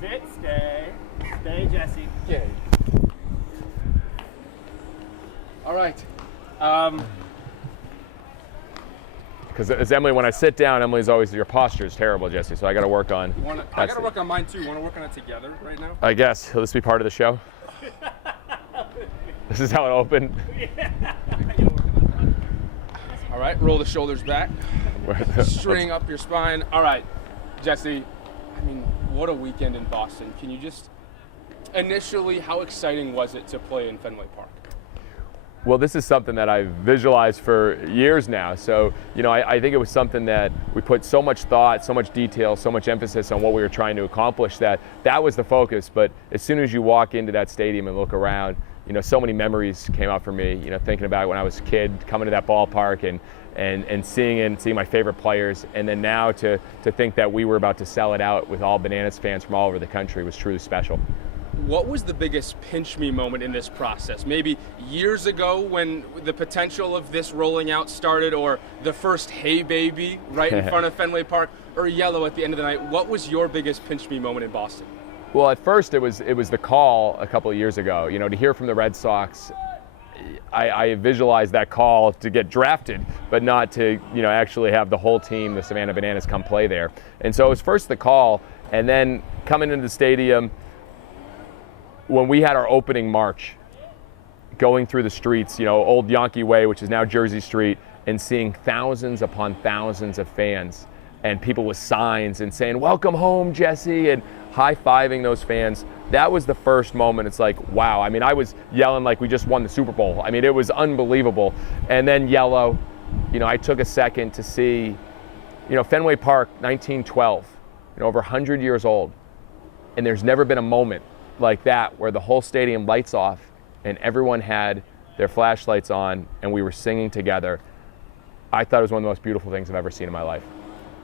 Sit, stay. Stay, Jesse. Yay. All right. Because as Emily, when I sit down, Emily's always, your posture is terrible, Jesse, so I got to work on. I got to work on mine too. You want to work on it together right now? I guess. Will this be part of the show? This is how it opened. All right, roll the shoulders back. String up your spine. All right, Jesse, I mean, what a weekend in Boston. Can you just, initially, how exciting was it to play in Fenway Park? Well, this is something that I've visualized for years now. So, I think it was something that we put so much thought, so much detail, so much emphasis on what we were trying to accomplish that was the focus. But as soon as you walk into that stadium and look around, so many memories came out for me, thinking about when I was a kid, coming to that ballpark and seeing my favorite players. And then now to think that we were about to sell it out with all Bananas fans from all over the country was truly special. What was the biggest pinch me moment in this process? Maybe years ago when the potential of this rolling out started, or the first Hey Baby right in front of Fenway Park, or Yellow at the end of the night. What was your biggest pinch me moment in Boston? Well, at first it was the call a couple of years ago. To hear from the Red Sox, I visualized that call to get drafted, but not to actually have the whole team, the Savannah Bananas, come play there. And so it was first the call, and then coming into the stadium. When we had our opening march, going through the streets, Old Yankee Way, which is now Jersey Street, and seeing thousands upon thousands of fans and people with signs and saying, "Welcome home, Jesse," and high-fiving those fans, that was the first moment. It's like, wow. I mean, I was yelling like we just won the Super Bowl. I mean, it was unbelievable. And then Yellow, I took a second to see, Fenway Park, 1912, over 100 years old, and there's never been a moment like that where the whole stadium lights off and everyone had their flashlights on and we were singing together. I thought it was one of the most beautiful things I've ever seen in my life.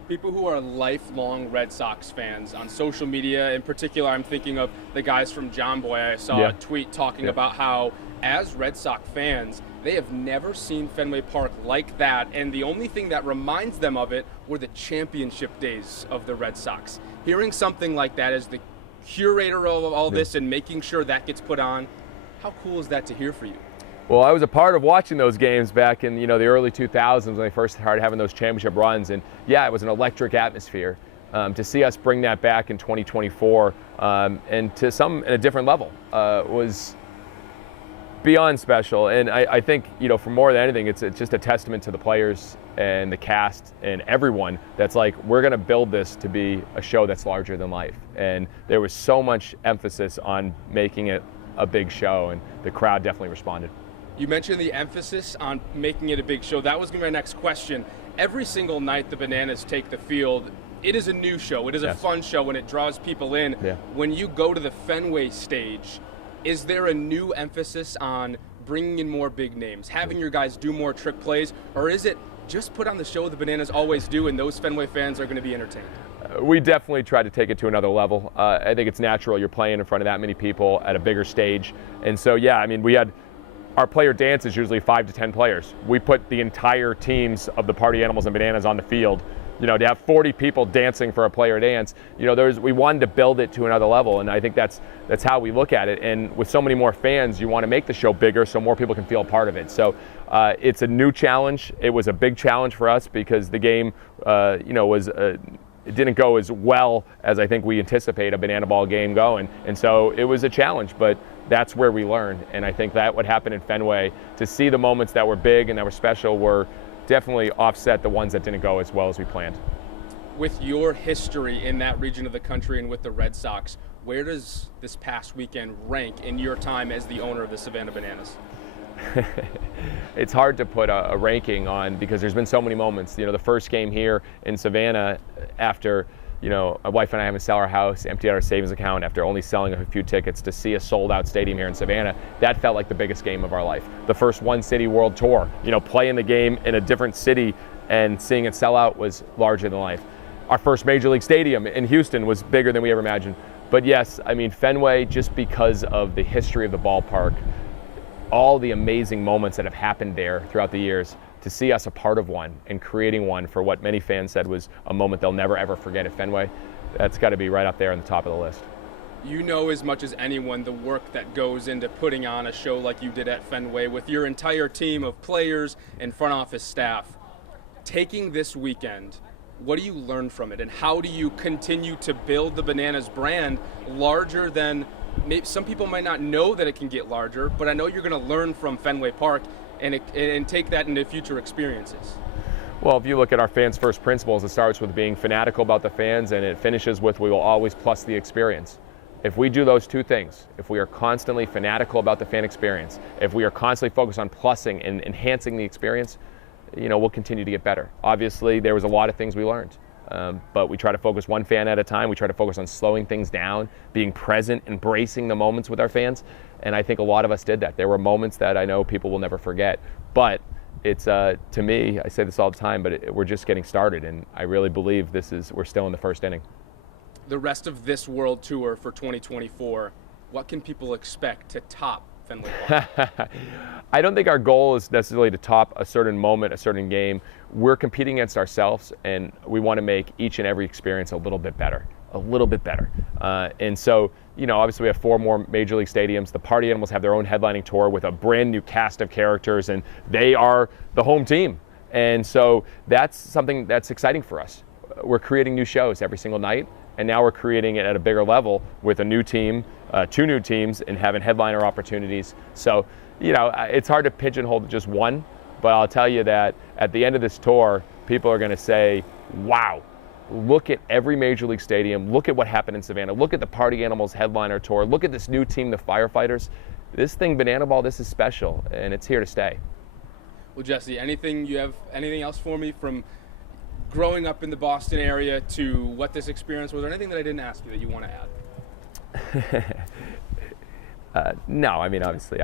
People who are lifelong Red Sox fans on social media, in particular, I'm thinking of the guys from John Boy. I saw a tweet talking about how, as Red Sox fans, they have never seen Fenway Park like that, and the only thing that reminds them of it were the championship days of the Red Sox. Hearing something like that as the curator of all this and making sure that gets put on, how cool is that to hear for you? Well, I was a part of watching those games back in the early 2000s when they first started having those championship runs, and it was an electric atmosphere. To see us bring that back in 2024 and to at a different level was beyond special. And I think for more than anything, it's just a testament to the players and the cast and everyone that's like, we're going to build this to be a show that's larger than life. And there was so much emphasis on making it a big show, and the crowd definitely responded. You mentioned the emphasis on making it a big show. That was going to be my next question. Every single night the Bananas take the field, it is a new show. It is a fun show, and it draws people in. Yeah. When you go to the Fenway stage, is there a new emphasis on bringing in more big names, having your guys do more trick plays, or is it just put on the show the Bananas always do and those Fenway fans are going to be entertained? We definitely try to take it to another level. I think it's natural. You're playing in front of that many people at a bigger stage. And so, we had our player dance is usually 5 to 10 players. We put the entire teams of the Party Animals and Bananas on the field. To have 40 people dancing for a player dance, we wanted to build it to another level, and I think that's how we look at it. And with so many more fans, you want to make the show bigger so more people can feel a part of it. So it's a new challenge. It was a big challenge for us because the game, it didn't go as well as I think we anticipate a banana ball game going, and so it was a challenge. But that's where we learned, and I think that what happened in Fenway, to see the moments that were big and that were special, were definitely offset the ones that didn't go as well as we planned. With your history in that region of the country and with the Red Sox, where does this past weekend rank in your time as the owner of the Savannah Bananas? It's hard to put a ranking on because there's been so many moments. The first game here in Savannah after my wife and I having to sell our house, empty out our savings account after only selling a few tickets, to see a sold-out stadium here in Savannah, that felt like the biggest game of our life. The first One City World Tour, playing the game in a different city and seeing it sell out was larger than life. Our first Major League Stadium in Houston was bigger than we ever imagined. But yes, Fenway, just because of the history of the ballpark, all the amazing moments that have happened there throughout the years, to see us a part of one and creating one for what many fans said was a moment they'll never ever forget at Fenway, that's got to be right up there on the top of the list. You know as much as anyone the work that goes into putting on a show like you did at Fenway with your entire team of players and front office staff. Taking this weekend, what do you learn from it, and how do you continue to build the Bananas brand larger than maybe some people might not know that it can get larger, but I know you're going to learn from Fenway Park and take that into future experiences? Well, if you look at our fans first principles, it starts with being fanatical about the fans, and it finishes with we will always plus the experience. If we do those two things, if we are constantly fanatical about the fan experience, if we are constantly focused on plussing and enhancing the experience, we'll continue to get better. Obviously, there was a lot of things we learned, but we try to focus one fan at a time. We try to focus on slowing things down, being present, embracing the moments with our fans, and I think a lot of us did that. There were moments that I know people will never forget, but it's, to me, I say this all the time, but we're just getting started, and I really believe we're still in the first inning. The rest of this World Tour for 2024, what can people expect to top Fenway Park? I don't think our goal is necessarily to top a certain moment, a certain game. We're competing against ourselves, and we want to make each and every experience a little bit better. And so, obviously we have 4 more Major League stadiums. The Party Animals have their own headlining tour with a brand new cast of characters, and they are the home team. And so that's something that's exciting for us. We're creating new shows every single night, and now we're creating it at a bigger level with a new team, 2 new teams, and having headliner opportunities. So, it's hard to pigeonhole to just one, but I'll tell you that at the end of this tour, people are going to say, wow, look at every Major League stadium, look at what happened in Savannah, look at the Party Animals headliner tour, look at this new team, the Firefighters. This thing, Banana Ball, this is special, and it's here to stay. Well, Jesse, anything else for me from growing up in the Boston area to what this experience was, or anything that I didn't ask you that you want to add? No, I mean, obviously,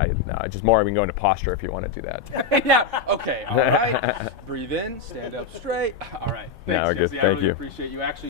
just more we can go into posture if you want to do that. Yeah, okay, all right. Breathe in, stand up straight. All right, thanks, No, we're good. Jesse. Thank I really you. appreciate you actually